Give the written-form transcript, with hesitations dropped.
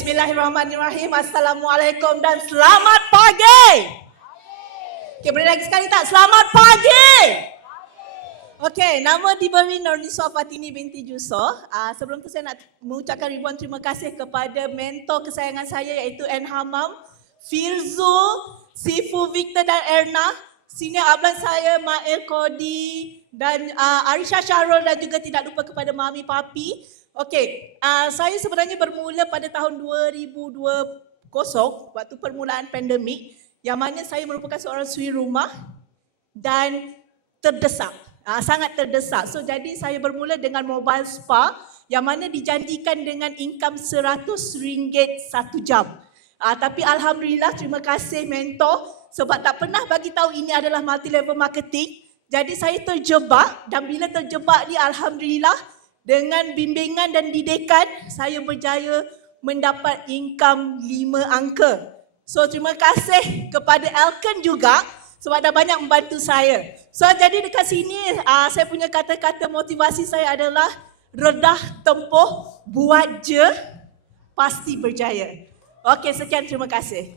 Bismillahirrahmanirrahim. Assalamualaikum dan selamat pagi. Okay, boleh lagi sekali tak? Selamat pagi. Okey, nama diberi Nurniswa Fatini binti Jusoh. Sebelum tu saya nak mengucapkan ribuan terima kasih kepada mentor kesayangan saya iaitu N. Hamam, Firzul, Sifu Victor dan Erna, senior abang saya Mael Kodi dan Arisha Syarul dan juga tidak lupa kepada Mami Papi. Okey, saya sebenarnya bermula pada tahun 2020 waktu permulaan pandemik yang mana saya merupakan seorang suri rumah dan terdesak. Sangat terdesak. So jadi saya bermula dengan mobile spa yang mana dijanjikan dengan income RM100 satu jam. Tapi alhamdulillah terima kasih mentor sebab tak pernah bagi tahu ini adalah multi level marketing. Jadi saya terjebak dan bila terjebak ni alhamdulillah dengan bimbingan dan didikan saya berjaya mendapat income 5 angka. So terima kasih kepada Elken juga sebab dah banyak membantu saya. So jadi dekat sini saya punya kata-kata motivasi saya adalah redah tempuh, buat je, pasti berjaya. Okey, sekian, terima kasih.